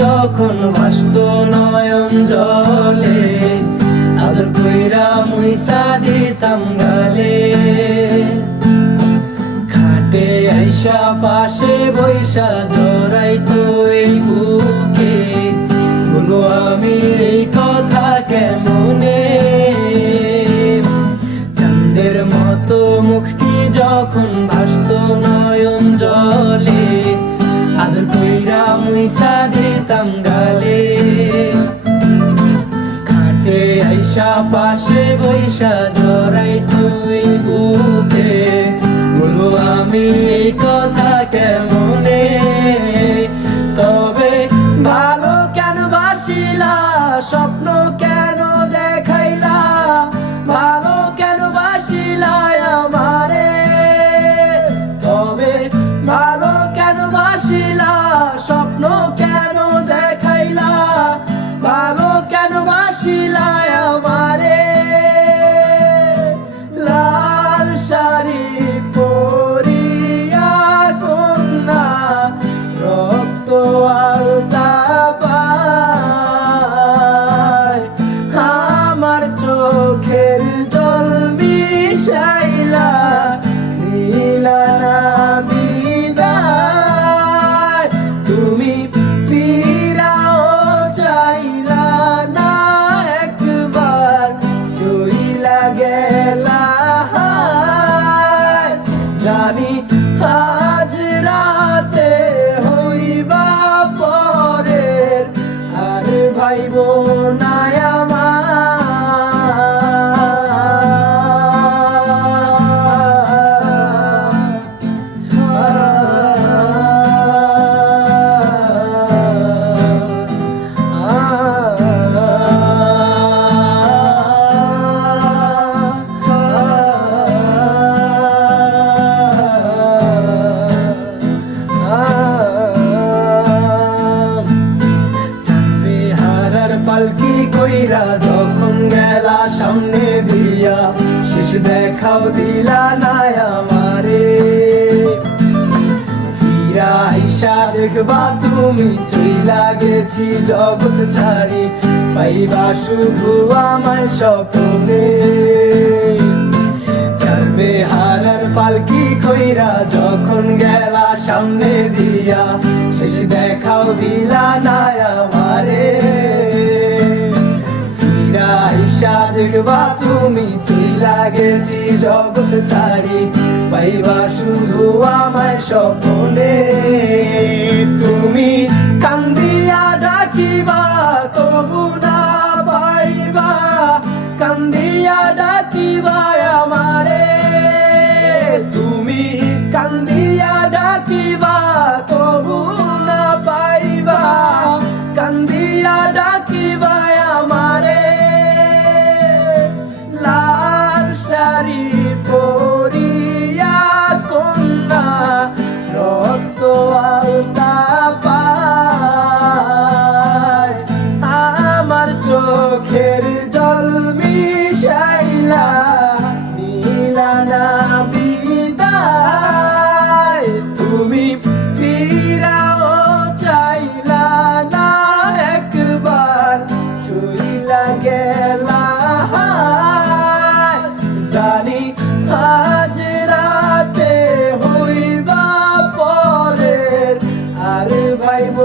যখন ভাসত নয়ন জলে, আদর কইরা মুইসা দিতাম গালে। খাটে আইসা পাশে বৈশা জড়াইতো এই বুকে, বলো আমি এই কথা কেমনে। চাঁদের মতো মুখটি যখন ভাসত নয়ন জলে, আদর কইরা মুইসা দিতাম গালে। খাটে আইসা পাশে বৈশা জড়াইতো এই বুকে, বলো আমি এই কথা কেমনে। তবে ভালো কেন বাসিলা, স্বপ্ন কেন দেখাইলা, ভালো কেন বাসিলা আমারে। তবে ভালো কেন বাসিলা, স্বপ্ন কেন দেখাইলা, ভালো কেন বাসিলা আমারে। লাল শাড়ি পরিয়া কন্যা, রক্ত আলতা পায়, আমার চোখের জল মিশাইলা দিলা না বিদায়। তুমি ফিরাও চাইলা না একবার, চইলা গেলা। জানি আজ রাতে হইবা পরের, আর ভাইব না পালকি কইরা যখন গেলা সামনে দিয়া, শেষ দেখাও দিলা না আমারে। ফিরা আইসা দেখবা তুমি চইলা গেছি জগৎ ছাড়ি, পাইবা শুধু আমায় স্বপ্নে। চারবে হারার পালকি কইরা যখন গেলা সামনে দিয়া, শেষ দেখাও দিলা না আমারে। আইসা দেখবা তুমি চইলা গেছি জগৎ ছাড়ি, পাইবা শুধু আমায় স্বপ্নে। তুমি কান্দিয়া ডাকিবা তবু না পাইবা, কান্দিয়া ডাকিবা আমারে। তুমি কান্দিয়া ডাকিবা তবু না পাইবা, কান্দিয়া ডাকিবা আমারে। লাল শাড়ি পরিয়া কন্যা, রক্ত আলতা পায়, আমার চোখের জল মিশাইলা দিলা না বিদায়। তুমি ফিরাও চাইলা না একবার, চইলা গেলা। জানি আজ রাতে হইবা পরের, আর ভাইব